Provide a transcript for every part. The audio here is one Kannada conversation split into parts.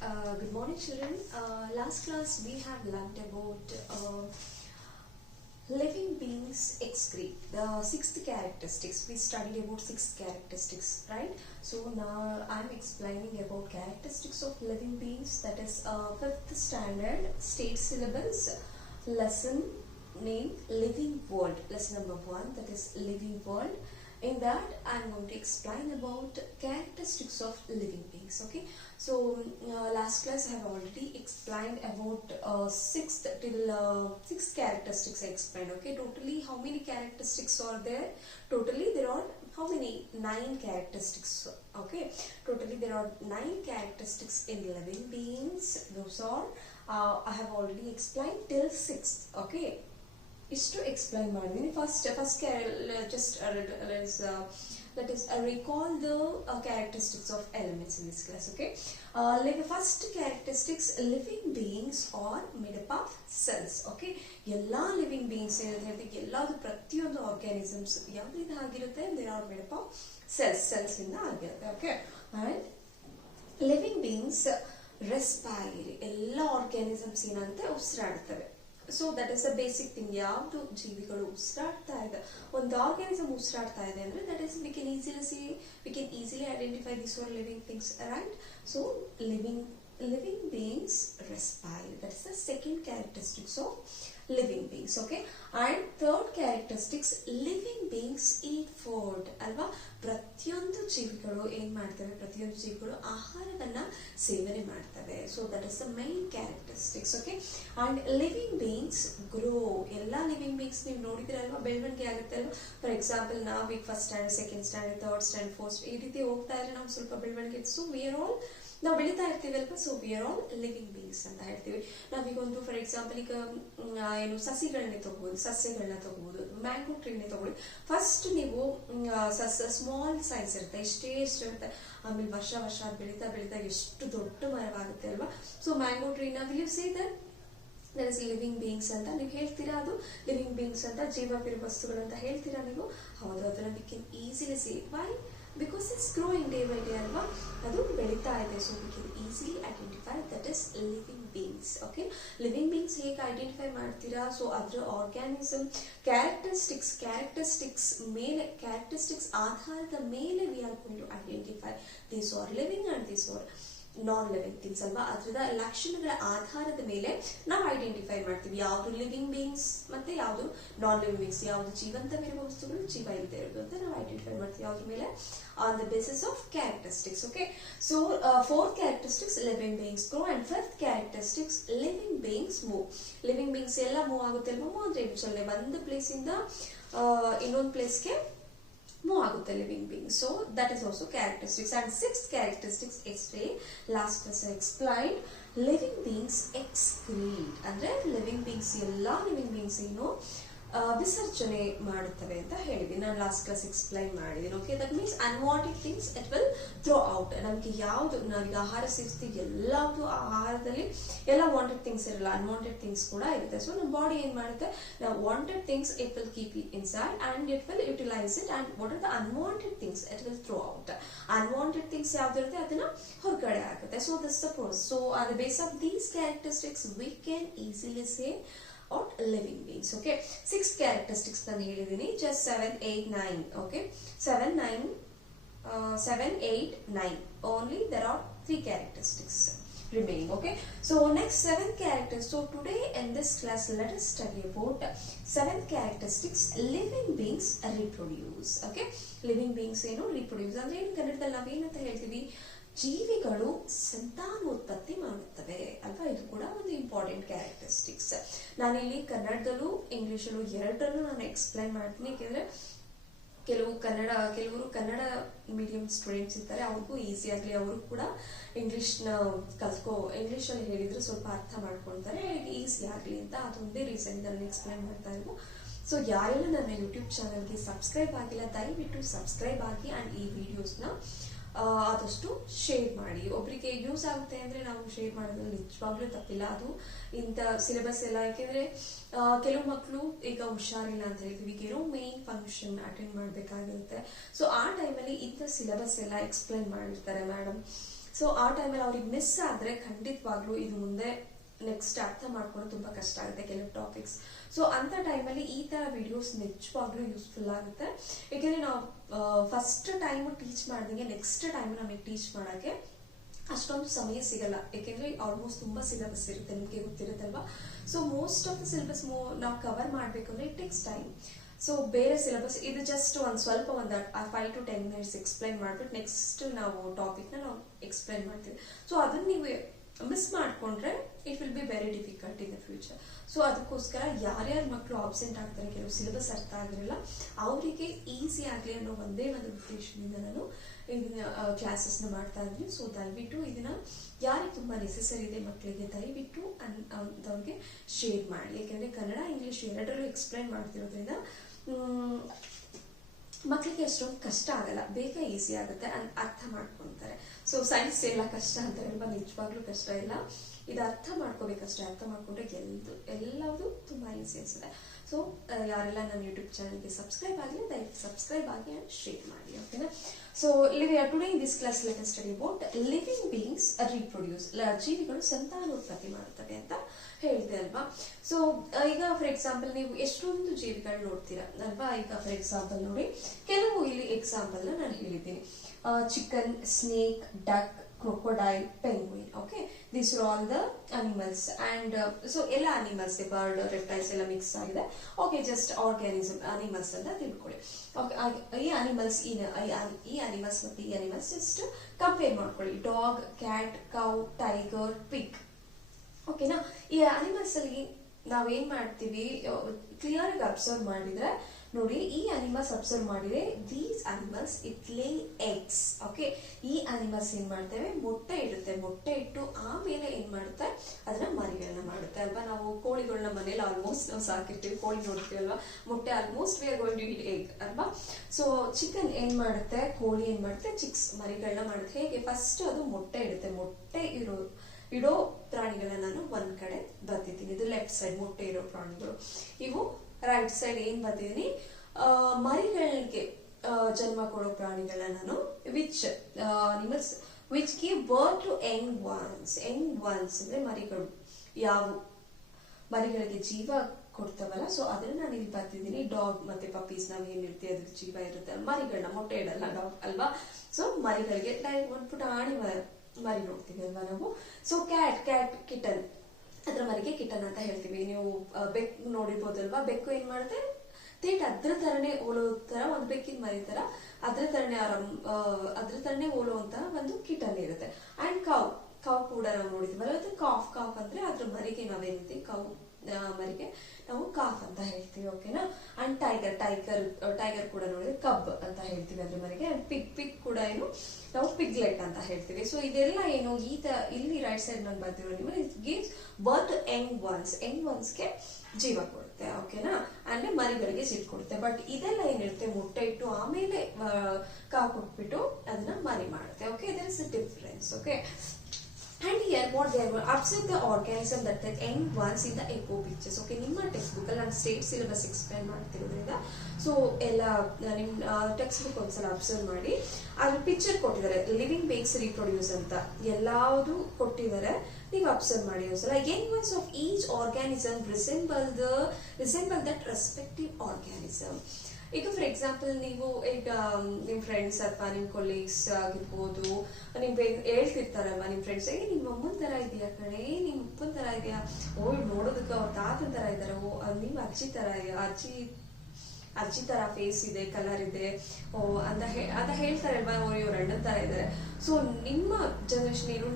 Good morning, children. Last class we have learnt about living beings excrete. The sixth characteristics. We studied about six characteristics, right? So now I am explaining about characteristics of living beings. That is fifth standard state syllabus lesson named Living World. Lesson number 1, that is Living World. In that I am going to explain about characteristics of living beings. Okay, so last class I have already explained about six characteristics I explained. Okay, totally how many characteristics are there? Totally there are how many? 9 characteristics. Okay, totally there are 9 characteristics in living beings. Those are I have already explained till 6th. Okay, ಇಷ್ಟು ಎಕ್ಸ್ಪ್ಲೈನ್ ಮಾಡಿದ್ದೀನಿ. First just let us recall the characteristics of elements in this class. Okay, first characteristics, living beings are made up of cells. Okay, ಎಲ್ಲಾ living beings ಏನಿದೆ ಎಲ್ಲಾದು ಪ್ರತಿಯೊಂದು ಆರ್ಗಾನಿಸಮ್ಸ್ ಯಾವ್ದು ಆಗಿರುತ್ತೆ, they are made up of cells ಇಂದ ಆಗಿರುತ್ತೆ. Okay, and living beings respire. ಎಲ್ಲಾ ಆರ್ಗಾನಿಸಮ್ಸ್ ಏನಂತೆ ಉಸಿರಾಡ್ತವೆ. So that is the basic thing. ಯಾವುದು ಜೀವಿಗಳು ಉಸಿರಾಡ್ತಾ ಇದೆ, ಒಂದು ಆರ್ಗಾನಿಸಮ್ ಉಸಿರಾಡ್ತಾ ಇದೆ ಅಂದ್ರೆ that is we can easily identify this are living things, right? So living beings respire. That is the second characteristics of living beings. Okay, and third characteristics, living beings eat food. ಅಲ್ವಾ, ಪ್ರತಿಯೊಂದು ಜೀವಿಗಳು ಏನ್ ಮಾಡ್ತವೆ, ಪ್ರತಿಯೊಂದು ಜೀವಿಗಳು ಆಹಾರವನ್ನ ಸೇವನೆ ಮಾಡ್ತವೆ. So that is the main characteristics. Okay, and living beings grow. ಎಲ್ಲಾ ಲಿವಿಂಗ್ ಬೀಯಿಂಗ್ಸ್ ನೀವು ನೋಡಿದಿರಲ್ವಾ, ಬೆಳವಣಿಗೆ ಆಗುತ್ತೆ ಅಲ್ವಾ. ಫಾರ್ ಎಕ್ಸಾಂಪಲ್ ನಾವೀಗ first standard, second standard, third standard, fourth ಈ ರೀತಿ ಹೋಗ್ತಾ ಇದ್ರೆ ನಾವು ಸ್ವಲ್ಪ ಬೆಳವಣಿಗೆ. ಸೊ ವಿ ಆರ್ ಆಲ್ ನಾವು ಬೆಳೀತಾ ಇರ್ತೀವಿ ಅಲ್ವಾ. So we are all living beings ಅಂತ ಹೇಳ್ತೀವಿ. ನಾವೀಗ ಒಂದು ಫಾರ್ ಎಕ್ಸಾಂಪಲ್ ಈಗ ಏನು ಸಸ್ಯಗಳನ್ನೇ ತಗೋಬಹುದು, ಮ್ಯಾಂಗೋ ಟ್ರೀನೇ ತಗೊಳ್ಳಿ. ಫಸ್ಟ್ ನೀವು ಸ್ಮಾಲ್ ಸೈಜ್ ಇರುತ್ತೆ, ಇಷ್ಟೇ ಇರುತ್ತೆ. ಆಮೇಲೆ ವರ್ಷ ಬೆಳೀತಾ ಎಷ್ಟು ದೊಡ್ಡ ಮರವಾಗುತ್ತೆ ಅಲ್ವಾ. ಸೊ ಮ್ಯಾಂಗೋ ಟ್ರೀನ will you say that there is living beings ಅಂತ ನೀವು ಹೇಳ್ತೀರಾ? ಅದು ಲಿವಿಂಗ್ ಬೀಯಿಂಗ್ಸ್ ಅಂತ, ಜೀವವಿರುವ ವಸ್ತುಗಳು ಅಂತ ಹೇಳ್ತೀರಾ ನೀವು? ಹೌದು, ಅದನ್ನ we can easily say. Why? Because it's growing day by day ಅಲ್ವಾ, ಅದು ಬೆಳೀತಾ ಇದೆ. So we can easily identify that is living beings. Okay, living beings ಹೇಗೆ ಐಡೆಂಟಿಫೈ ಮಾಡ್ತೀರಾ? ಸೊ ಅದ್ರ ಆರ್ಗ್ಯಾನಿಸಮ್ ಕ್ಯಾರೆಕ್ಟರಿಸ್ಟಿಕ್ಸ್ ಆಧಾರದ ಮೇಲೆ we are going to identify these are living and these are non living things ಅಲ್ವಾ. ಅದರ ಲಕ್ಷಣಗಳ ಆಧಾರದ ಮೇಲೆ ನಾವು ಐಡೆಂಟಿಫೈ ಮಾಡ್ತೀವಿ ಯಾವ್ದು ಲಿವಿಂಗ್ ಬೀಯಿಂಗ್ಸ್ ಮತ್ತೆ ಯಾವ್ದು ನಾನ್ ಲಿವಿಂಗ್ ಬೀಯಿಂಗ್ಸ್, ಯಾವ್ದು ಜೀವಂತವಿರುವ ವಸ್ತುಗಳು, ಜೀವ ಇಲ್ಲದೆ ಇರೋದು ಅಂತ ನಾವು ಐಡೆಂಟಿಫೈ ಮಾಡ್ತೀವಿ. ಯಾವ್ದ್ರ ಮೇಲೆ? On the basis of characteristics. Okay, so fourth characteristics, living beings grow, and fifth characteristics, living beings move. Living beings ಎಲ್ಲ ಮೂವ್ ಆಗುತ್ತೆ ಅಲ್ವಾ. ಮೂವ್ ಅಂದ್ರೆ ಚಲನೆ, ಒಂದು ಪ್ಲೇಸ್ ಇಂದ ಇನ್ನೊಂದು ಪ್ಲೇಸ್ಗೆ ಮೂವ್ ಆಗುತ್ತೆ living being. So that is also characteristics. And six characteristics last class explain living beings excrete. ಅಂದ್ರೆ ಲಿವಿಂಗ್ ಬೀಯಿಂಗ್ಸ್ ಎಲ್ಲಾ ಲಿವಿಂಗ್ ಬೀಯಿಂಗ್ಸ್ ಏನು ವಿಸರ್ಜನೆ ಮಾಡುತ್ತವೆ ಅಂತ ಹೇಳಿದ್ವಿ. ನಾನು ಲಾಸ್ಟ್ ಕ್ಲಾಸ್ ಎಕ್ಸ್ಪ್ಲೈನ್ ಮಾಡಿದ್ದೀನಿ. Okay, that means unwanted things it will throw out. ನಮ್ಗೆ ಯಾವ್ದು ನಾವೀಗ ಆಹಾರ ಸೇವಿಸ್ತೀವಿ, ಎಲ್ಲಾವುದು ಆಹಾರದಲ್ಲಿ ಎಲ್ಲ ವಾಂಟೆಡ್ ಥಿಂಗ್ಸ್ ಇರಲ್ಲ, ಅನ್ವಾಂಟೆಡ್ ಥಿಂಗ್ಸ್ ಕೂಡ ಇರುತ್ತೆ. ಸೊ ನಮ್ಮ ಬಾಡಿ ಏನ್ ಮಾಡುತ್ತೆ, ನಾವು wanted things it will keep it inside and it will utilise it, and what are the unwanted things it will throw out. Unwanted things ಯಾವ್ದಿರುತ್ತೆ ಅದನ್ನ ಹೊರಗಡೆ ಆಗುತ್ತೆ. So this the process. So on the base of these characteristics we can easily say or living beings. Okay, 6 characteristics ನಾನು ಹೇಳಿದ್ದೀನಿ. just 7, 8, 9. okay, 7, 8, 9 only. There are 3 characteristics remaining. Okay, so next 7 characters. So today in this class let us study about 7 characteristics living beings reproduce. Okay, living beings ಏನು reproduce ಅಂದ್ರೆ ಏನು ಕನ್ನಡದಲ್ಲಿ ನಾವೇನಂತ ಹೇಳ್ತೀವಿ, ಜೀವಿಗಳು ಸಂತಾನೋತ್ಪತ್ತಿ ಮಾಡುತ್ತವೆ ಅಲ್ವಾ. ಇದು ಕೂಡ ಒಂದು ಇಂಪಾರ್ಟೆಂಟ್ ಕ್ಯಾರೆಕ್ಟರಿಸ್ಟಿಕ್ಸ್. ನಾನಿಲ್ಲಿ ಕನ್ನಡದಲ್ಲೂ ಇಂಗ್ಲಿಷಲ್ಲೂ ಎರಡರಲ್ಲೂ ನಾನು ಎಕ್ಸ್ಪ್ಲೈನ್ ಮಾಡ್ತೀನಿ. ಯಾಕೆಂದ್ರೆ ಕೆಲವರು ಕನ್ನಡ ಮೀಡಿಯಂ ಸ್ಟೂಡೆಂಟ್ಸ್ ಇರ್ತಾರೆ, ಅವ್ರಿಗೂ ಈಸಿ ಆಗಲಿ, ಅವರು ಕೂಡ ಇಂಗ್ಲಿಷ್ನ ಇಂಗ್ಲಿಷಲ್ಲಿ ಹೇಳಿದ್ರೆ ಸ್ವಲ್ಪ ಅರ್ಥ ಮಾಡ್ಕೊಳ್ತಾರೆ, ಈಸಿ ಆಗಲಿ ಅಂತ. ಅದೊಂದೇ ರೀಸನ್ ನಾನು ಎಕ್ಸ್ಪ್ಲೈನ್ ಮಾಡ್ತಾ ಇರೋದು. ಸೊ ಯಾರೆಲ್ಲ ನನ್ನ ಯೂಟ್ಯೂಬ್ ಚಾನಲ್ಗೆ ಸಬ್ಸ್ಕ್ರೈಬ್ ಆಗಿಲ್ಲ, ದಯವಿಟ್ಟು ಸಬ್ಸ್ಕ್ರೈಬ್ ಆಗಿ ಅಂಡ್ ಈ ವಿಡಿಯೋಸ್ನ ಆದಷ್ಟು ಶೇರ್ ಮಾಡಿ. ಒಬ್ಬರಿಗೆ ಯೂಸ್ ಆಗುತ್ತೆ ಅಂದ್ರೆ ನಾವು ಶೇರ್ ಮಾಡೋದ್ರಲ್ಲಿ ನಿಜವಾಗ್ಲೂ ತಪ್ಪಿಲ್ಲ. ಅದು ಇಂಥ ಸಿಲೆಬಸ್ ಎಲ್ಲ, ಯಾಕೆಂದ್ರೆ ಕೆಲವು ಮಕ್ಕಳು ಈಗ ಹುಷಾರಿಲ್ಲ ಅಂತ ಹೇಳ್ತೀವಿ, ಏನೋ ಮೇನ್ ಫಂಕ್ಷನ್ ಅಟೆಂಡ್ ಮಾಡ್ಬೇಕಾಗಿರುತ್ತೆ. ಸೊ ಆ ಟೈಮಲ್ಲಿ ಇಂಥ ಸಿಲೆಬಸ್ ಎಲ್ಲ ಎಕ್ಸ್ಪ್ಲೈನ್ ಮಾಡಿರ್ತಾರೆ ಮೇಡಮ್. ಸೊ ಆ ಟೈಮಲ್ಲಿ ಅವ್ರಿಗೆ ಮಿಸ್ ಆದ್ರೆ ಖಂಡಿತವಾಗ್ಲೂ ಇದು ಮುಂದೆ ನೆಕ್ಸ್ಟ್ ಅರ್ಥ ಮಾಡ್ಕೊಂಡು ತುಂಬಾ ಕಷ್ಟ ಆಗುತ್ತೆ ಕೆಲವು ಟಾಪಿಕ್ಸ್. ಸೊ ಅಂತ ಟೈಮಲ್ಲಿ ಈ ತರ ವಿಡಿಯೋಸ್ ನಿಜವಾಗ್ಲೂ ಯೂಸ್ಫುಲ್ ಆಗುತ್ತೆ. ಯಾಕೆಂದ್ರೆ ನಾವು ಫಸ್ಟ್ ಟೈಮ್ ಟೀಚ್ ಮಾಡಿದಂಗೆ ನೆಕ್ಸ್ಟ್ ಟೈಮ್ ನಮಗೆ ಟೀಚ್ ಮಾಡಕ್ಕೆ ಅಷ್ಟೊಂದು ಸಮಯ ಸಿಗಲ್ಲ. ಯಾಕೆಂದ್ರೆ ಆಲ್ಮೋಸ್ಟ್ ತುಂಬಾ ಸಿಲೆಬಸ್ ಇರುತ್ತೆ, ನಿಮ್ಗೆ ಗೊತ್ತಿರುತ್ತಲ್ವಾ. So most of the syllabus ನಾವು ಕವರ್ ಮಾಡ್ಬೇಕಂದ್ರೆ ಇಟ್ ಟೇಕ್ಸ್ ಟೈಮ್. ಸೊ ಬೇರೆ ಸಿಲೆಬಸ್ ಇದು ಜಸ್ಟ್ ಸ್ವಲ್ಪ ಒಂದು 5 to 10 minutes ಎಕ್ಸ್ಪ್ಲೈನ್ ಮಾಡ್ಬಿಟ್ಟು ನೆಕ್ಸ್ಟ್ ನಾವು ಟಾಪಿಕ್ ನಾವು ಎಕ್ಸ್ಪ್ಲೈನ್ ಮಾಡ್ತೀವಿ. ಸೊ ಅದನ್ನ ನೀವು ಮಿಸ್ ಮಾಡ್ಕೊಂಡ್ರೆ it will be very difficult in the future. So ಅದಕ್ಕೋಸ್ಕರ ಯಾರ್ಯಾರ ಮಕ್ಕಳು ಆಬ್ಸೆಂಟ್ ಆಗ್ತಾರೆ, ಕೆಲವು ಸಿಲೆಬಸ್ ಅರ್ಥ ಆಗಿರಲ್ಲ, ಅವರಿಗೆ ಈಸಿ ಆಗಲಿ ಅನ್ನೋ ಒಂದೇ ಒಂದು ಉದ್ದೇಶದಿಂದ ನಾನು ಇದನ್ನ ಕ್ಲಾಸಸ್ನ ಮಾಡ್ತಾ ಇದ್ವಿ. ಸೊ ದಯವಿಟ್ಟು ಇದನ್ನ ಯಾರಿಗೆ ತುಂಬಾ ನೆಸೆಸರಿ ಇದೆ ಮಕ್ಕಳಿಗೆ ದಯವಿಟ್ಟು ಅವ್ರಿಗೆ ಶೇರ್ ಮಾಡಿ. ಯಾಕೆಂದ್ರೆ ಕನ್ನಡ ಇಂಗ್ಲಿಷ್ ಎರಡರಲ್ಲೂ ಎಕ್ಸ್ಪ್ಲೈನ್ ಮಾಡ್ತಿರೋದ್ರಿಂದ ಮಕ್ಕಳಿಗೆ ಅಷ್ಟೊಂದು ಕಷ್ಟ ಆಗಲ್ಲ, ಬೇಗ ಈಸಿ ಆಗುತ್ತೆ, ಅರ್ಥ ಮಾಡ್ಕೊಂತಾರೆ. ಸೊ ಸೈನ್ಸ್ ಎಲ್ಲ ಕಷ್ಟ ಅಂತಾರಲ್ವಾ, ನಿಜವಾಗ್ಲೂ ಕಷ್ಟ ಇಲ್ಲ, ಇದು ಅರ್ಥ ಮಾಡ್ಕೋಬೇಕಷ್ಟೇ. ಅರ್ಥ ಮಾಡ್ಕೊಂಡ್ರೆ ಎಲ್ಲವೂ ತುಂಬಾ ಈಸಿ ಅನ್ಸುತ್ತೆ. ಸೊ ಯಾರೆಲ್ಲ ನನ್ನ ಯೂಟ್ಯೂಬ್ ಚಾನಲ್ಗೆ ಸಬ್ಸ್ಕ್ರೈಬ್ ಆಗಲಿ ದಯವಿಟ್ಟು ಸಬ್ಸ್ಕ್ರೈಬ್ ಆಗಿ ಅಂಡ್ ಶೇರ್ ಮಾಡಿ, ಓಕೆನಾ. So today in this class let us study about living beings reproduce, ಜೀವಿಗಳು ಸಂತಾನೋತ್ಪತ್ತಿ ಮಾಡುತ್ತವೆ ಅಂತ ಹೇಳಿದೆ ಅಲ್ವಾ. ಸೊ ಈಗ ಫಾರ್ ಎಕ್ಸಾಂಪಲ್ ನೀವು ಎಷ್ಟೊಂದು ಜೀವಿಗಳು ನೋಡ್ತೀರಾ ಅಲ್ವಾ. ಈಗ ಫಾರ್ ಎಕ್ಸಾಂಪಲ್ ನೋಡಿ, ಕೆಲವು ಇಲ್ಲಿ ಎಕ್ಸಾಂಪಲ್ ನಾನು ಹೇಳಿದ್ದೀನಿ. Chicken, snake, duck, crocodile, penguin. Okay, these are all the animals and so ella animals, the bird, reptiles ella mix agide. Okay, just organism animals anta tilkoli. Okay, ee animals ಮತ್ತೆ ಈ animals just compare ಮಾಡ್ಕೊಳ್ಳಿ. Dog, cat, cow, tiger, pig. ಓಕೆನಾ. ಈ ಅನಿಮಲ್ಸ್ ಅಲ್ಲಿ ನಾವೇನ್ ಮಾಡ್ತೀವಿ, ಕ್ಲಿಯರ್ ಆಗಿ ಅಬ್ಸರ್ವ್ ಮಾಡಿದ್ರೆ ನೋಡಿ, ಈ ಅನಿಮಲ್ಸ್ ಅಬ್ಸರ್ವ್ ಮಾಡಿದ್ರೆ ದೀಸ್ ಅನಿಮಲ್ಸ್ ಇಟ್ ಲೇ ಎಗ್ಸ್. ಓಕೆ, ಈ ಅನಿಮಲ್ಸ್ ಏನ್ ಮಾಡ್ತೇವೆ, ಮೊಟ್ಟೆ ಇಡುತ್ತೆ. ಮೊಟ್ಟೆ ಇಟ್ಟು ಆಮೇಲೆ ಏನ್ ಮಾಡುತ್ತೆ, ಅದನ್ನ ಮರಿಗಳನ್ನ ಮಾಡುತ್ತೆ ಅಲ್ವಾ. ನಾವು ಕೋಳಿಗಳನ್ನ ಮನೇಲಿ ಆಲ್ಮೋಸ್ಟ್ ನಾವು ಸಾಕಿರ್ತೀವಿ, ಕೋಳಿ ನೋಡ್ತೀವಿ ಅಲ್ವಾ, ಮೊಟ್ಟೆ almost we are going to eat egg ಅಲ್ವಾ. ಸೊ ಚಿಕನ್ ಏನ್ ಮಾಡುತ್ತೆ, ಕೋಳಿ ಏನ್ ಮಾಡುತ್ತೆ, ಚಿಕ್ಸ್ ಮರಿಗಳನ್ನ ಮಾಡುತ್ತೆ. ಹೇಗೆ, ಫಸ್ಟ್ ಅದು ಮೊಟ್ಟೆ ಇಡುತ್ತೆ. ಮೊಟ್ಟೆ ಇಡೋ ಪ್ರಾಣಿಗಳನ್ನ ನಾನು ಒಂದ್ ಕಡೆ ಬರ್ತಿದ್ದೀನಿ, ಇದು ಲೆಫ್ಟ್ ಸೈಡ್ ಮೊಟ್ಟೆ ಇರೋ ಪ್ರಾಣಿಗಳು. ಇವು ರೈಟ್ ಸೈಡ್ ಏನ್ ಬರ್ತಿದ್ದೀನಿ, ಮರಿಗಳಿಗೆ ಜನ್ಮ ಕೊಡೋ ಪ್ರಾಣಿಗಳನ್ನ ನಾನು which animals which give birth to young ones. Young ones ಅಂದ್ರೆ ಮರಿಗಳು, ಯಾವ ಮರಿಗಳಿಗೆ ಜೀವ ಕೊಡ್ತಾವಲ್ಲ, ಸೊ ಅದನ್ನ ನಾನು ಇಲ್ಲಿ ಬರ್ತಿದ್ದೀನಿ. ಡಾಗ್ ಮತ್ತೆ ಪಪ್ಪೀಸ್ ನಾವ್ ಏನಿರ್ತೀವಿ ಅದಕ್ಕೆ ಜೀವ ಇರುತ್ತೆ, ಮರಿಗಳನ್ನ ಮೊಟ್ಟೆ ಇಡಲ್ಲ ಡಾಗ್ ಅಲ್ವಾ. ಸೊ ಮರಿಗಳಿಗೆ ಒಂದು ಪುಟಾಣಿ ಮರಿ ನೋಡ್ತೀವಿ ಅಲ್ವಾ ನಾವು. ಸೊ ಕ್ಯಾಟ್ ಕಿಟನ್, ಅದ್ರ ಮರಿಗೆ ಕಿಟನ್ ಅಂತ ಹೇಳ್ತೀವಿ. ನೀವು ಬೆಕ್ಕು ನೋಡಿರ್ಬೋದಲ್ವಾ, ಬೆಕ್ಕು ಏನ್ ಮಾಡುತ್ತೆ, ಅದ್ರ ತರನೇ ಓಲೋ ತರ ಒಂದು ಬೆಕ್ಕಿನ ಮರಿ ತರ ಅದ್ರ ತರನೇ ಓಲುವಂತ ಒಂದು ಕಿಟನ್ ಇರುತ್ತೆ. ಅಂಡ್ ಕೌ ಕೂಡ ನಾವು ನೋಡಿದ್ವಲ್ಲ, ಅದು ಕಾಫ್ ಅಂದ್ರೆ ಅದ್ರ ಮರಿಗೆ ನಾವೇನಿರ್ತೀವಿ, ಮರಿಗೆ ನಾವು ಕಾಫ್ ಅಂತ ಹೇಳ್ತೀವಿ, ಓಕೆನಾ. ಅಂಡ್ ಟೈಗರ್ ಕೂಡ ನೋಡಿದ್ರೆ ಕಬ್ ಅಂತ ಹೇಳ್ತೀವಿ ಅದ್ರ ಮರಿಗೆ. ಅಂಡ್ ಪಿಗ್ ಕೂಡ ಏನು ನಾವು ಪಿಗ್ಲೆಟ್ ಅಂತ ಹೇಳ್ತೀವಿ. ಸೊ ಇದೆಲ್ಲ ಏನು ಇಲ್ಲಿ ರೈಟ್ ಸೈಡ್ ನಾನು ಬರ್ತಿರೋ ನೀವು, ಇಟ್ ಗಿವ್ಸ್ ಬರ್ತ್ ಯಂಗ್ ಒನ್ಸ್ಗೆ ಜೀವ ಕೊಡುತ್ತೆ, ಓಕೆನಾ. ಅಂದ್ರೆ ಮರಿಗಳಿಗೆ ಜೀವ ಕೊಡುತ್ತೆ. ಬಟ್ ಇದೆಲ್ಲ ಏನಿರುತ್ತೆ, ಮೊಟ್ಟೆ ಇಟ್ಟು ಆಮೇಲೆ ಕಾವು ಕೊಟ್ಬಿಟ್ಟು ಅದನ್ನ ಮರಿ ಮಾಡುತ್ತೆ. Okay, there is a difference. Okay, and here what they are observe the organism that the young ones in the echo pictures. Okay, ನಿಮ್ಮ ಟೆಕ್ಸ್ಟ್ ಬುಕ್ ಅಲ್ಲಿ ನಾನು ಸ್ಟೇಟ್ ಸಿಲೆಬಸ್ ಎಕ್ಸ್ಪ್ಲೈನ್ ಮಾಡ್ತಿರೋದ್ರಿಂದ ಸೊ ಎಲ್ಲ ನಿಮ್ಮ ಟೆಕ್ಸ್ಟ್ ಬುಕ್ ಒಂದ್ಸಲ ಅಬ್ಸರ್ವ್ ಮಾಡಿ. ಅಲ್ಲಿ ಪಿಕ್ಚರ್ ಕೊಟ್ಟಿದ್ದಾರೆ, ಲಿವಿಂಗ್ ಬೇಕ್ಸ್ ರೀಪ್ರೊಡ್ಯೂಸ್ ಅಂತ ಎಲ್ಲಾವುದು ಕೊಟ್ಟಿದ್ದಾರೆ, ನೀವು ಅಬ್ಸರ್ವ್ ಮಾಡಿ ಒಂದ್ಸಲ. Young ones of each organism resemble that respective organism. ಈಗ ಫಾರ್ ಎಕ್ಸಾಂಪಲ್ ನೀವು ಈಗ ನಿಮ್ ಫ್ರೆಂಡ್ಸ್ ಅಥವಾ ನಿಮ್ ಕೊಲೀಗ್ಸ್ ಆಗಿರ್ಬೋದು, ನಿಮ್ಗೆ ಹೇಳ್ತಿರ್ತಾರಲ್ವಾ ನಿಮ್ ಫ್ರೆಂಡ್ಸ್, ನಿಮ್ಮ ಅಮ್ಮನ ತರ ಇದೆಯಾ ಕಣೆ, ನಿಮ್ ಅಪ್ಪನ ತರ ಇದೆಯಾ, ನೋಡೋದಕ್ಕೆ ಅವ್ರ ತಾತನ ತರ ಇದಾರೆ, ನಿಮ್ ಅಜ್ಜಿ ತರ ಇದೆಯಾ, ಅಜ್ಜಿ ತರ ಫೇಸ್ ಇದೆ, ಕಲರ್ ಇದೆ ಅಂತ ಹೇಳ್ತಾರಲ್ವಾ, ಇವ್ರ ಅಣ್ಣನ ತರ ಇದಾರೆ. ಸೊ ನಿಮ್ಮ ಜನರೇಷನ್ ಏನು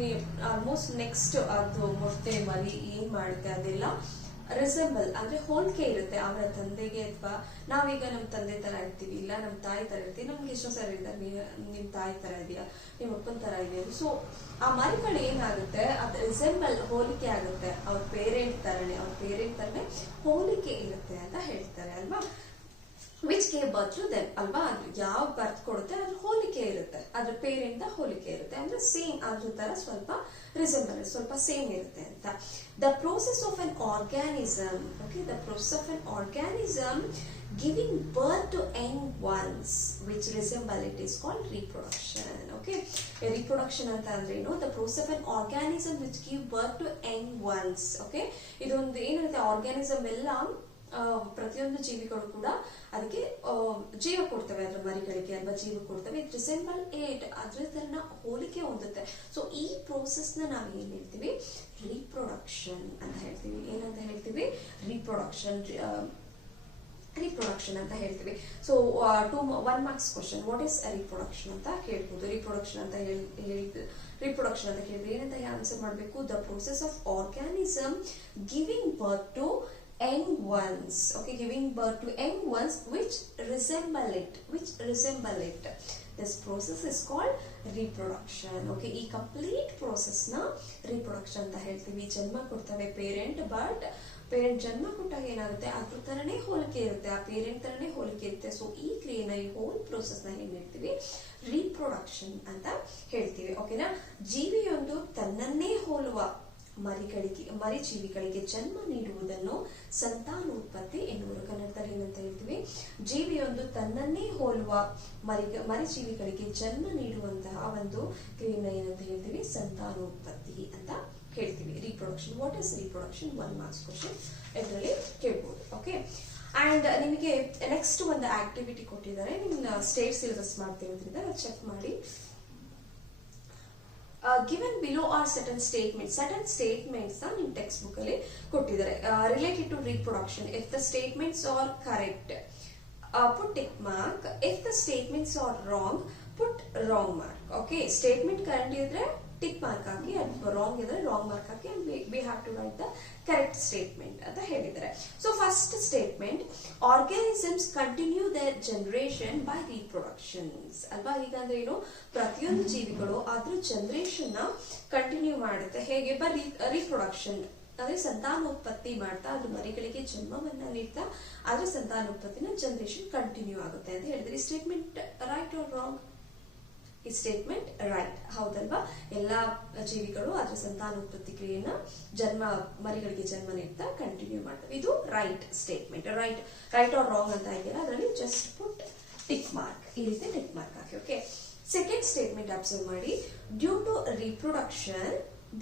ಆಲ್ಮೋಸ್ಟ್ ನೆಕ್ಸ್ಟ್ ಅದು ಮೊಟ್ಟೆ ಮರಿ ಏನ್ ಮಾಡುತ್ತೆ ಅದೆಲ್ಲ ರಿಸೆಂಬಲ್ ಅಂದ್ರೆ ಹೋಲಿಕೆ ಇರುತ್ತೆ ಅವರ ತಂದೆಗೆ. ಅಥವಾ ನಾವೀಗ ನಮ್ ತಂದೆ ತರ ಇರ್ತೀವಿ, ಇಲ್ಲ ನಮ್ ತಾಯಿ ತರ ಇರ್ತೀವಿ, ನಮ್ಗೆ ಎಷ್ಟೋ ಸರಿ ಇರ್ತಾರೆ, ನಿಮ್ ತಾಯಿ ತರ ಇದೆಯಾ, ನಿಮ್ ಅಪ್ಪನ ತರ ಇದೆಯಾ. ಸೊ ಆ ಮರಿಗಳು ಏನಾಗುತ್ತೆ, ಅದು ರಿಸೆಂಬಲ್ ಹೋಲಿಕೆ ಆಗುತ್ತೆ, ಅವ್ರ ಪೇರೆಂಟ್ ತರನೇ ಹೋಲಿಕೆ ಇರುತ್ತೆ ಅಂತ ಹೇಳ್ತಾರೆ ಅಲ್ವಾ. Which gave birth to them ಅಲ್ವಾ. ಅದು ಯಾವ ಬರ್ತ್ ಕೊಡುತ್ತೆ ಅದ್ರ ಹೋಲಿಕೆ ಇರುತ್ತೆ, ಅದ್ರ ಪೇರೆಂಟ್ ಹೋಲಿಕೆ ಇರುತ್ತೆ, ಅಂದ್ರೆ ಸೇಮ್ ಅದ್ರ ತರ ಸ್ವಲ್ಪ ರಿಸೆಂಬಲೆನ್ಸ್ ಸ್ವಲ್ಪ ಸೇಮ್ ಇರುತ್ತೆ ಅಂತ. The process of an organism, okay, the process of an organism giving birth to young ones which resemble it is called reproduction. Okay, reproduction ಅಂತ ಅಂದ್ರೆ ಏನು, the process of an organism which give birth to young ones. Okay, ಇದೊಂದು ಏನಿರುತ್ತೆ ಆರ್ಗ್ಯಾನಿಸಮ್ ಎಲ್ಲ ಪ್ರತಿಯೊಂದು ಜೀವಿಗಳು ಕೂಡ ಅದಕ್ಕೆ ಜೀವ ಕೊಡ್ತವೆ, ಅದರ ಮರಿಗಳಿಗೆ ಅಲ್ವಾ ಜೀವ ಕೊಡ್ತವೆ. ಇಟ್ ರಿಸೆಂಬಲ್ ಏಟ್, ಅದ್ರ ತರನ ಹೋಲಿಕೆ ಹೊಂದುತ್ತೆ. ಸೊ ಈ ಪ್ರೋಸೆಸ್ ನ ನಾವು ಏನ್ ಹೇಳ್ತೀವಿ, ರೀಪ್ರೊಡಕ್ಷನ್ ಅಂತ ಹೇಳ್ತೀವಿ. ಏನಂತ ಹೇಳ್ತೀವಿ, ರೀಪ್ರೊಡಕ್ಷನ್ ರೀಪ್ರೊಡಕ್ಷನ್ ಅಂತ ಹೇಳ್ತೀವಿ. So 1 marks question, what is reproduction ಅಂತ ಕೇಳ್ಬೋದು. ರೀಪ್ರೊಡಕ್ಷನ್ ಅಂತ ರೀಪ್ರೊಡಕ್ಷನ್ ಅಂತ ಕೇಳಿದ್ರೆ ಏನಂತ ಆನ್ಸರ್ ಮಾಡಬೇಕು, the process of organism giving birth to young ones. Okay, giving birth to young ones which resemble it. This process is called reproduction. Okay, ಈ ಕಂಪ್ಲೀಟ್ ಪ್ರೋಸೆಸ್ ನ reproduction ಅಂತ ಹೇಳ್ತೀವಿ. ಜನ್ಮ ಕೊಡ್ತವೆ ಪೇರೆಂಟ್, ಬಟ್ ಪೇರೆಂಟ್ ಜನ್ಮ ಕೊಟ್ಟಾಗ ಏನಾಗುತ್ತೆ, ಅದ್ರ ತರನೇ ಹೋಲಿಕೆ ಇರುತ್ತೆ, ಆ ಪೇರೆಂಟ್ ತರನೇ ಹೋಲಿಕೆ ಇರುತ್ತೆ. ಸೊ ಈ ಕ್ರಿಯೆನ, ಈ ಹೋಲ್ ಪ್ರೋಸೆಸ್ ನ ಏನ್ ಹೇಳ್ತೀವಿ, ರೀಪ್ರೊಡಕ್ಷನ್ ಅಂತ ಹೇಳ್ತೀವಿ. ಓಕೆನಾ. ಜೀವಿಯೊಂದು ತನ್ನನ್ನೇ ಹೋಲುವ ಮರಿಜೀವಿಗಳಿಗೆ ಜನ್ಮ ನೀಡುವುದನ್ನು ಸಂತಾನೋತ್ಪತ್ತಿ ಎನ್ನುವರು. ಕನ್ನಡದಲ್ಲಿ ಏನಂತ ಹೇಳ್ತೀವಿ, ಜೀವಿಯೊಂದು ತನ್ನನ್ನೇ ಹೋಲುವ ಮರಿಜೀವಿಗಳಿಗೆ ಜನ್ಮ ನೀಡುವಂತಹ ಒಂದು ಕ್ರಿಯೆನ ಏನಂತ ಹೇಳ್ತೀವಿ, ಸಂತಾನೋತ್ಪತ್ತಿ ಅಂತ ಹೇಳ್ತೀವಿ. Reproduction, what is reproduction, 1 marks question ಇದರಲ್ಲಿ ಕೇಳ್ಬೋದು. ಓಕೆ, ಅಂಡ್ ನಿಮಗೆ ನೆಕ್ಸ್ಟ್ ಒಂದು ಆಕ್ಟಿವಿಟಿ ಕೊಟ್ಟಿದ್ದಾರೆ, ನಿಮ್ಮ ಸ್ಟೇಟ್ ಸಿಲೆಬಸ್ ಮಾಡ್ತಿರೋದ್ರಿಂದ ಚೆಕ್ ಮಾಡಿ. Given below are certain statements ನಿಮ್ಮ ಟೆಕ್ಸ್ಟ್ ಬುಕ್ ಅಲ್ಲಿ ಕೊಟ್ಟಿದ್ದಾರೆ related to reproduction. If the statements are correct, put tick mark. If the statements are wrong, put wrong mark. Okay, statement correct ಇದ್ರೆ ಟಿಕ್ ಮಾರ್ಕ್ ಹಾಕಿ, ಅಥವಾ ರಾಂಗ್ ಇದ್ರೆ ರಾಂಗ್ ಮಾರ್ಕ್ ಹಾಕಿ, we have to write the correct statement ಅಂತ ಹೇಳಿದ್ದಾರೆ. So first statement, organisms continue their generation by reproductions ಅಲ್ವಾ. ಹೀಗಂದ್ರೆ ಏನು, ಪ್ರತಿಯೊಂದು ಜೀವಿಗಳು ಅದ್ರ ಜನರೇಷನ್ ನ ಕಂಟಿನ್ಯೂ ಮಾಡುತ್ತೆ. ಹೇಗೆ, ಬೈ ರೀಪ್ರೊಡಕ್ಷನ್ ಅಂದ್ರೆ ಸಂತಾನೋತ್ಪತ್ತಿ ಮಾಡ್ತಾ, ಅದ್ರ ಮರಿಗಳಿಗೆ ಜನ್ಮವನ್ನ ನೀಡ್ತಾ, ಅದ್ರ ಸಂತಾನೋತ್ಪತ್ತಿನ ಜನರೇಷನ್ ಕಂಟಿನ್ಯೂ ಆಗುತ್ತೆ ಅಂತ ಹೇಳಿದ್ರೆ. ಈ ಸ್ಟೇಟ್ಮೆಂಟ್ ರೈಟ್ ಆರ್ ರಾಂಗ್? ಈ ಸ್ಟೇಟ್ಮೆಂಟ್ ರೈಟ್, ಹೌದಲ್ವಾ. ಎಲ್ಲಾ ಜೀವಿಗಳು ಅದರ ಸಂತಾನೋತ್ಪತ್ತಿ ಕ್ರಿಯೆನ ಮರಿಗಳಿಗೆ ಜನ್ಮ ನೀಡ್ತಾ ಕಂಟಿನ್ಯೂ ಮಾಡ್ತವೆ. ಇದು right statement. Right or wrong ಅಂತ ಇದೆಯಲ್ಲ, ಅದರಲ್ಲಿ ಜಸ್ಟ್ ಪುಟ್ ಟಿಕ್ ಮಾರ್ಕ್, ಈ ರೀತಿ ಟಿಕ್ ಮಾರ್ಕ್ ಹಾಕಿ. ಓಕೆ, ಸೆಕೆಂಡ್ ಸ್ಟೇಟ್ಮೆಂಟ್ ಅಬ್ಸರ್ವ್ ಮಾಡಿ. Due to reproduction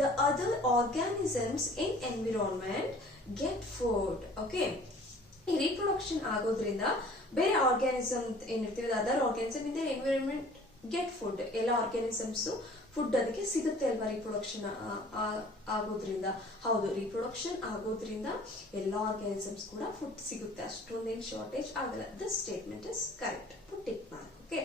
the other organisms in environment get food. Okay, ಈ ರೀಪ್ರೊಡಕ್ಷನ್ ಆಗೋದ್ರಿಂದ ಬೇರೆ ಆರ್ಗ್ಯಾನಿಸಮ್ ಏನಿರ್ತೀವಿ, other organism in the environment get food. ಎಲ್ಲ ಆರ್ಗ್ಯಾನಿಸಮ್ಸ್ ಫುಡ್ ಅದಕ್ಕೆ ಸಿಗುತ್ತೆ ಅಲ್ವಾ ರೀಪ್ರೊಡಕ್ಷನ್ ಆಗೋದ್ರಿಂದ. ಹೌದು, ರೀಪ್ರೊಡಕ್ಷನ್ ಆಗೋದ್ರಿಂದ ಎಲ್ಲ ಆರ್ಗ್ಯಾನಿಸಮ್ಸ್ ಕೂಡ ಫುಡ್ ಸಿಗುತ್ತೆ, ಅಷ್ಟೊಂದೇನು ಶಾರ್ಟೇಜ್ ಆಗಲ್ಲ. This statement is correct. Put tick mark. Okay,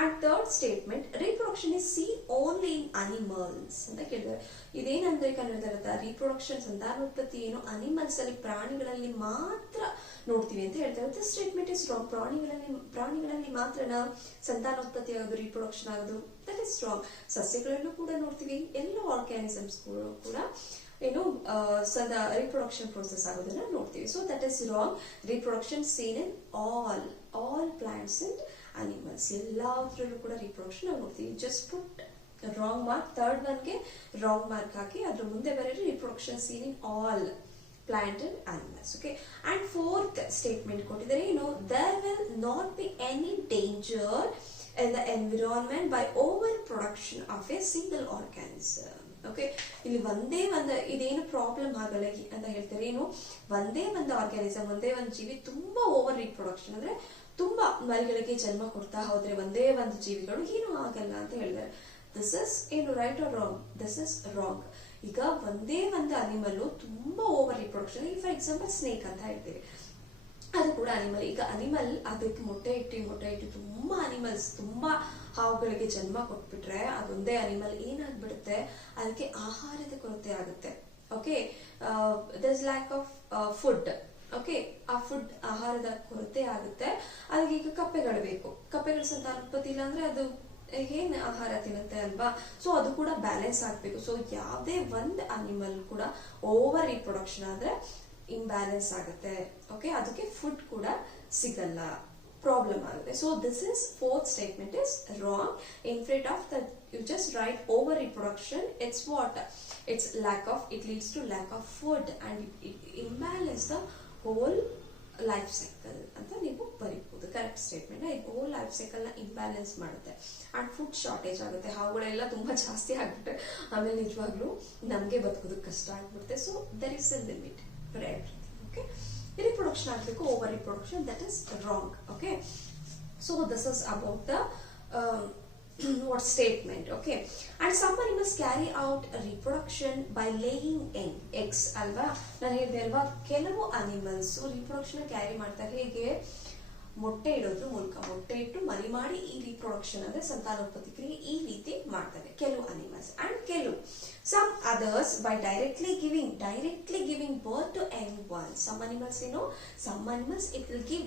and third statement, reproduction is scene only in animals ಅಂತ ಕೇಳಿದ್ದಾರೆ. ಇದೇನಂದ್ರೆ ಕನ್ನಡದ ರೀಪ್ರೊಡಕ್ಷನ್ ಸಂತಾನೋತ್ಪತ್ತಿ ಏನು ಅನಿಮಲ್ಸ್ ಅಲ್ಲಿ, ಪ್ರಾಣಿಗಳಲ್ಲಿ ಮಾತ್ರ ನೋಡ್ತೀವಿ ಅಂತ ಹೇಳ್ತಾರೆ. This statement is wrong. ಪ್ರಾಣಿಗಳಲ್ಲಿ ಮಾತ್ರನಾ ಸಂತಾನೋತ್ಪತ್ತಿ ಆಗೋದು, ರೀಪ್ರೊಡಕ್ಷನ್ ಆಗೋದು? That is wrong. ಸಸ್ಯಗಳಲ್ಲೂ ಕೂಡ ನೋಡ್ತೀವಿ, ಎಲ್ಲ ಆರ್ಗ್ಯಾನಿಸಮ್ಸ್ ಕೂಡ ಏನು ರೀಪ್ರೊಡಕ್ಷನ್ ಪ್ರೋಸೆಸ್ ಆಗೋದನ್ನ ನೋಡ್ತೀವಿ. So that is wrong. Reproduction seen in all plants and animals, ಎಲ್ಲಾದ್ರಲ್ಲೂ ಕೂಡ ರೀಪ್ರೊಡಕ್ಷನ್ ನೋಡ್ತೀವಿ. Just put wrong mark. Third ಒನ್ಗೆ ರಾಂಗ್ ಮಾರ್ಕ್ ಹಾಕಿ, ಅದ್ರ ಮುಂದೆ ಬರೀರಿ reproduction seen in all plant and animals. Okay, and fourth statement ಕೊಟ್ಟಿದ್ದಾರೆ ಏನು, there will not be any danger in the environment by overproduction of a single organism. Okay, ಇಲ್ಲಿ ಒಂದೇ ಒಂದು ಇದೇನು ಪ್ರಾಬ್ಲಮ್ ಆಗಲ್ಲ ಅಂತ ಹೇಳ್ತಾರೆ. ಏನು, ಒಂದೇ ಒಂದು ಆರ್ಗ್ಯಾನಿಸಮ್, ಒಂದೇ ಒಂದು ಜೀವಿ ತುಂಬಾ ಓವರ್ ರೀಪ್ರೊಡಕ್ಷನ್ ಅಂದ್ರೆ ತುಂಬಾ ಮರಿಗಳಿಗೆ ಜನ್ಮ ಕೊಡ್ತಾ ಹೋದ್ರೆ ಒಂದೇ ಒಂದು ಜೀವಿಗಳು ಏನು ಆಗಲ್ಲ ಅಂತ ಹೇಳಿದ್ದಾರೆ. ದಿಸ್ ಇಸ್ ಏನು right or wrong? This is wrong. ಈಗ ಒಂದೇ ಒಂದು ಅನಿಮಲ್ ತುಂಬಾ over reproduction, for example snake ಅಂತ ಹೇಳ್ತೀವಿ, ಅದು ಕೂಡ ಅನಿಮಲ್. ಈಗ ಅನಿಮಲ್ ಅದಕ್ಕೆ ಮೊಟ್ಟೆ ಇಟ್ಟು ತುಂಬಾ ಅನಿಮಲ್ಸ್, ತುಂಬಾ ಹಾವುಗಳಿಗೆ ಜನ್ಮ ಕೊಟ್ಬಿಟ್ರೆ ಅದೊಂದೇ ಅನಿಮಲ್ ಏನಾಗ್ಬಿಡುತ್ತೆ, ಅದಕ್ಕೆ ಆಹಾರದ ಕೊರತೆ ಆಗುತ್ತೆ. Okay, there is lack of food. Okay, ಆ ಫುಡ್ ಆಹಾರದ ಕೊರತೆ ಆಗುತ್ತೆ. ಅದಕ್ಕೆ ಈಗ ಕಪ್ಪೆಗಳು ಬೇಕು. ಕಪ್ಪೆಗಳ ಸಂತಾನೋತ್ಪತ್ತಿ ಇಲ್ಲ ಅಂದ್ರೆ ಅದು ಏನ್ ಆಹಾರ ತಿನ್ನುತ್ತೆ ಅಲ್ವಾ. ಸೊ ಅದು ಕೂಡ ಬ್ಯಾಲೆನ್ಸ್ ಆಗ್ಬೇಕು. ಸೊ ಯಾವುದೇ ಒಂದು ಅನಿಮಲ್ ಕೂಡ ಓವರ್ ರೀಪ್ರೊಡಕ್ಷನ್ ಆದ್ರೆ ಇಂಬ್ಯಾಲೆನ್ಸ್ ಆಗುತ್ತೆ. ಓಕೆ, ಅದಕ್ಕೆ ಫುಡ್ ಕೂಡ ಸಿಗಲ್ಲ. ಪ್ರಾಬ್ಲಮ್ ಆಗುತ್ತೆ. So this is fourth statement is wrong. Instead of that you just write over reproduction, it's what? It's lack of, it leads to lack of food and it imbalance the whole life cycle ಅಂತ ನೀವು ಬರೀಬಹುದು. Correct statement. Whole life cycle ನ ಇಂಬ್ಯಾಲೆನ್ಸ್ ಮಾಡುತ್ತೆ ಅಂಡ್ ಫುಡ್ ಶಾರ್ಟೇಜ್ ಆಗುತ್ತೆ. ಹಾವುಗಳೆಲ್ಲ ತುಂಬಾ ಜಾಸ್ತಿ ಆಗ್ಬಿಟ್ಟೆ ಆಮೇಲೆ ನಿಜವಾಗ್ಲೂ ನಮ್ಗೆ ಬದುಕೋದಕ್ಕೆ ಕಷ್ಟ ಆಗ್ಬಿಡುತ್ತೆ. So there is a limit for everything. Okay, reproduction ಆಗಬೇಕು, over reproduction, that is wrong. Okay, so this is about the what statement. Okay, and some animals carry out reproduction by laying eggs alva. ನಾನು ಹೇಳಿದೆ ಅಲ್ವಾ, ಕೆಲವು ಅನಿಮಲ್ಸ್ ರಿಪ್ರೊಡಕ್ಷನ್ ಕ್ಯಾರಿ ಮಾಡ್ತಾರೆ. ಹೇಗೆ? ಮೊಟ್ಟೆ ಇಡೋದ್ರ ಮೂಲಕ, ಮೊಟ್ಟೆ ಇಟ್ಟು ಮರಿ ಮಾಡಿ ಈ ರಿಪ್ರೊಡಕ್ಷನ್ ಅಂದ್ರೆ ಸಂತಾನೋತ್ಪತ್ತಿ ಕ್ರಿಯೆ ಈ ರೀತಿ ಮಾಡ್ತಾರೆ ಕೆಲವು ಅನಿಮಲ್ಸ್. ಅಂಡ್ ಕೆಲವು some others by directly giving birth to young ones. Some animals, you know, some animals it will give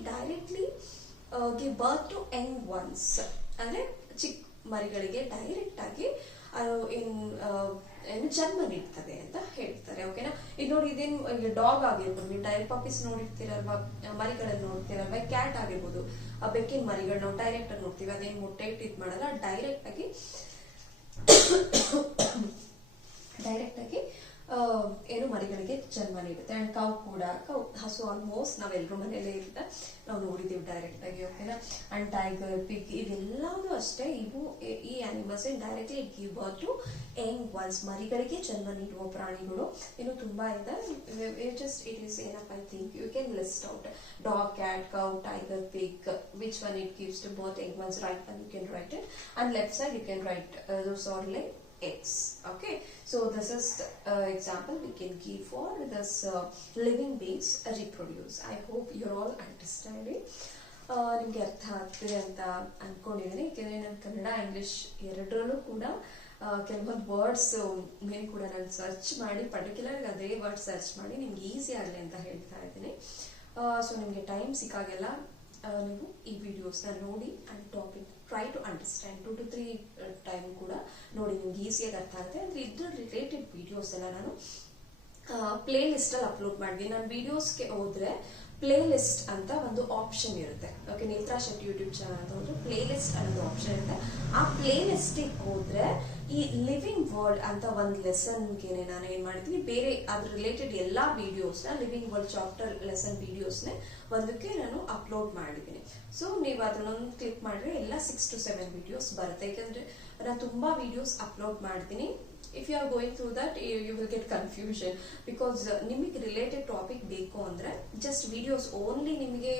birth to young ones. ಅಂದ್ರೆ ಚಿಕ್ಕ ಮರಿಗಳಿಗೆ ಡೈರೆಕ್ಟ್ ಆಗಿ ಜನ್ಮ ನೀಡ್ತವೆ ಅಂತ ಹೇಳ್ತಾರೆ. ಓಕೆನಾ? ಇದು ನೋಡಿ, ಇದೇನು ಡಾಗ್ ಆಗಿರ್ಬೋದು, ನೀವು ಡೈರೆಕ್ಟ್ ಪಪ್ಪೀಸ್ ನೋಡಿರ್ತೀರಲ್ವಾ, ಮರಿಗಳಲ್ಲಿ ನೋಡ್ತೀರಲ್ವಾ, ಕ್ಯಾಟ್ ಆಗಿರ್ಬೋದು, ಆ ಬೆಕ್ಕಿನ ಮರಿಗಳು ನಾವು ಡೈರೆಕ್ಟ್ ಆಗಿ ನೋಡ್ತೀವಿ. ಅದೇನು ಮೊಟ್ಟೆ ಇಟ್ಟು ಇದು ಮಾಡಲ್ಲ, ಡೈರೆಕ್ಟ್ ಆಗಿ ಏನು ಮರಿಗಳಿಗೆ ಜನ್ಮ ನೀಡುತ್ತೆ. ಅಂಡ್ ಕೌ ಕೂಡ, ಹಸು ಆಲ್ಮೋಸ್ಟ್ ನಾವೆಲ್ಲರೂ ಮನೆಯಲ್ಲೇ ಇರುತ್ತೆ, ನಾವು ನೋಡಿದೀವಿ ಡೈರೆಕ್ಟ್ ಆಗಿ. ಓಕೆನಾ? ಅಂಡ್ ಟೈಗರ್, ಪಿಗ್ ಇವೆಲ್ಲವೂ ಅಷ್ಟೇ, ಇವು ಈ animals directly give birth to young ones, ಮರಿಗಳಿಗೆ ಜನ್ಮ ನೀಡುವ ಪ್ರಾಣಿಗಳು. ಇನ್ನು ತುಂಬಾ ಇದೆ. ಜಸ್ಟ್ ಇಟ್ ಈಸ್ ಏನಪ್ಪ, I think you can list out dog, cat, cow, tiger, pig, which one it gives to birth young ones. Right one you can write it, and left side you can write those are like eggs. Okay, so this is the example we can give for this living beings reproduce. I hope you're all understanding. ನಿಮ್ಗೆ ಅರ್ಥ ಆಗ್ತಿದೆ ಅಂತ ಅನ್ಕೊಂಡಿದ್ದೀನಿ. ಯಾಕೆಂದ್ರೆ ನಾನು ಕನ್ನಡ ಇಂಗ್ಲಿಷ್ ಎರಡರಲ್ಲೂ ಕೂಡ ಕೆಲವೊಂದು ವರ್ಡ್ಸ್ ಮೇಲೆ ಕೂಡ ನಾನು ಸರ್ಚ್ ಮಾಡಿ, ಪರ್ಟಿಕ್ಯುಲರ್ ಅದೇ ವರ್ಡ್ ಸರ್ಚ್ ಮಾಡಿ ನಿಮ್ಗೆ ಈಸಿ ಆಗಲಿ ಅಂತ ಹೇಳ್ತಾ ಇದ್ದೀನಿ. ಸೊ ನಿಮ್ಗೆ ಟೈಮ್ ಸಿಕ್ಕಾಗೆಲ್ಲ ನೀವು ಈ ವಿಡಿಯೋಸ್ನ ನೋಡಿ and topic try to understand 2 to 3 time ಕೂಡ ನೋಡಿ, ನಿಮ್ಗೆ ಈಸಿಯಾಗಿ ಅರ್ಥ ಆಗುತ್ತೆ. ಅಂದ್ರೆ ಇದ್ರ ರಿಲೇಟೆಡ್ ವಿಡಿಯೋಸ್ ಎಲ್ಲ ನಾನು ಪ್ಲೇ ಲಿಸ್ಟ್ ಅಲ್ಲಿ ಅಪ್ಲೋಡ್ ಮಾಡಿದ್ದೀನಿ. ನಾನು ವಿಡಿಯೋಸ್ಗೆ ಹೋದ್ರೆ ಪ್ಲೇ ಲಿಸ್ಟ್ ಅಂತ ಒಂದು ಆಪ್ಷನ್ ಇರುತ್ತೆ. Okay, Netra Shetty YouTube channel ಅಂತ ಹೋದ್ರೆ ಪ್ಲೇ ಲಿಸ್ಟ್ ಅನ್ನೋದು ಆಪ್ಷನ್ ಇರುತ್ತೆ. ಆ ಪ್ಲೇ ಲಿಸ್ಟಿಗೆ ಹೋದ್ರೆ ಈ ಲಿವಿಂಗ್ ವರ್ಲ್ಡ್ ಅಂತ ಒಂದು ಲೆಸನ್ಗೆ ನಾನು ಏನ್ ಮಾಡಿದ್ದೀನಿ, ಬೇರೆ ಅದ್ರ ರಿಲೇಟೆಡ್ ಎಲ್ಲಾ ವಿಡಿಯೋಸ್ನ, ಲಿವಿಂಗ್ ವರ್ಲ್ಡ್ ಚಾಪ್ಟರ್ ಲೆಸನ್ ವಿಡಿಯೋಸ್ನೇ ಒಂದಕ್ಕೆ ನಾನು ಅಪ್ಲೋಡ್ ಮಾಡಿದ್ದೀನಿ. ಸೊ ನೀವು ಅದನ್ನೊಂದು ಕ್ಲಿಕ್ ಮಾಡಿದ್ರೆ ಎಲ್ಲ 6 to 7 ವಿಡಿಯೋಸ್ ಬರುತ್ತೆ. ಯಾಕಂದ್ರೆ ನಾನು ತುಂಬಾ ವಿಡಿಯೋಸ್ ಅಪ್ಲೋಡ್ ಮಾಡ್ತೀನಿ. if you are going through that you will get confusion because ನಿಮಗೆ ರಿಲೇಟೆಡ್ ಟಾಪಿಕ್ ಬೇಕು ಅಂದ್ರೆ ಜಸ್ಟ್ ವಿಡಿಯೋಸ್ ಓನ್ಲಿ ನಿಮಗೆ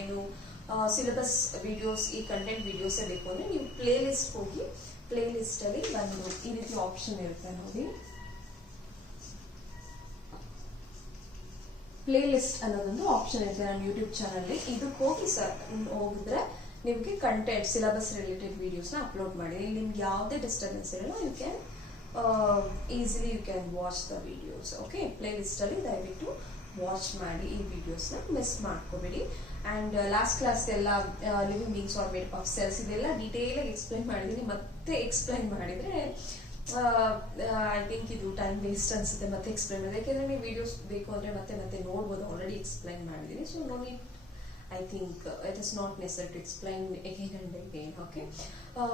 ಏನು ಸಿಲೆಬಸ್ ವಿಡಿಯೋಸ್, ಈ ಕಂಟೆಂಟ್ ವಿಡಿಯೋಸ್ ಬೇಕು ಅಂದ್ರೆ ನೀವು ಪ್ಲೇ ಲಿಸ್ಟ್ ಹೋಗಿ, ಪ್ಲೇ ಲಿಸ್ಟ್ ಅಲ್ಲಿ ಒಂದು ಈ ರೀತಿ ಆಪ್ಷನ್ ಇರುತ್ತೆ ನೋಡಿ, ಪ್ಲೇ ಲಿಸ್ಟ್ ಅನ್ನೋದೊಂದು ಆಪ್ಷನ್ ಇರುತ್ತೆ ನನ್ನ ಯೂಟ್ಯೂಬ್ ಚಾನಲ್. ಇದಕ್ಕೆ ಹೋಗಿ ಹೋಗಿದ್ರೆ ನಿಮಗೆ ಕಂಟೆಂಟ್ ಸಿಲೆಬಸ್ ರಿಲೇಟೆಡ್ ವಿಡಿಯೋಸ್ನ ಅಪ್ಲೋಡ್ ಮಾಡಿ. ನಿಮ್ಗೆ ಯಾವುದೇ ಡಿಸ್ಟರ್ಬೆನ್ಸ್ ಇರಲ್ಲ, you can easily you can watch the videos. Okay, playlist ಅಲ್ಲಿ ದಯವಿಟ್ಟು ವಾಚ್ ಮಾಡಿ, ಈ ವಿಡಿಯೋಸ್ನ ಮಿಸ್ ಮಾಡ್ಕೋಬೇಡಿ. ಅಂಡ್ ಲಾಸ್ಟ್ ಕ್ಲಾಸ್ ಎಲ್ಲ living beings are made of cells ಇದೆಲ್ಲ ಡೀಟೇಲ್ ಆಗಿ ಎಕ್ಸ್ಪ್ಲೈನ್ ಮಾಡಿದೀನಿ. ಮತ್ತೆ ಎಕ್ಸ್ಪ್ಲೈನ್ ಮಾಡಿದ್ರೆ ಐ ಥಿಂಕ್ ಇದು ಟೈಮ್ ವೇಸ್ಟ್ ಅನ್ಸುತ್ತೆ ಮತ್ತೆ ಎಕ್ಸ್ಪ್ಲೈನ್ ಮಾಡಿದ್ರೆ. ಯಾಕೆಂದ್ರೆ ನೀವು ವಿಡಿಯೋಸ್ ಬೇಕು ಅಂದ್ರೆ ಮತ್ತೆ ಮತ್ತೆ ನೋಡ್ಬೋದು, ಆಲ್ರೆಡಿ ಎಕ್ಸ್ಪ್ಲೈನ್ ಮಾಡಿದೀನಿ. So no need, I think it is not necessary to explain again and again. Okay,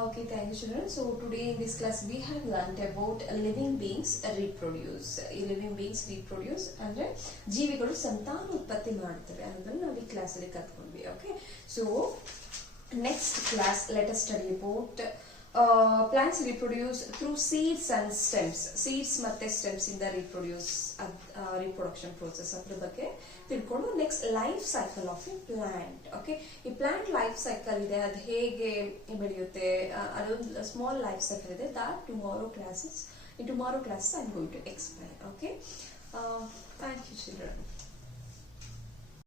okay, thank you children. So today in this class we have learnt about living beings reproduce. Living beings reproduce ಅಂದ್ರೆ ಜೀವಿಗಳು ಸಂತಾನೋತ್ಪತ್ತಿ ಮಾಡ್ತವೆ ಅನ್ನೋದನ್ನ ನಾವು ಈ ಕ್ಲಾಸ್ ಅಲ್ಲಿ ಕಲ್ತ್ಕೊಂಡ್ವಿ. Okay, so next class let us study about plants reproduce through seeds and stems. Seeds ಮತ್ತೆ stems ಇಂದ reproduction process ಅದ್ರ ಬಗ್ಗೆ ತಿಳ್ಕೊಂಡು next life cycle of A plant. Okay, ಈ ಪ್ಲಾಂಟ್ ಲೈಫ್ ಸೈಕಲ್ ಇದೆ, ಅದು ಹೇಗೆ ಬೆಳೆಯುತ್ತೆ, ಅದೊಂದು ಸ್ಮಾಲ್ ಲೈಫ್ ಸೈಕಲ್ ಇದೆ. that tomorrow classes I am going to explain. Okay, thank you children.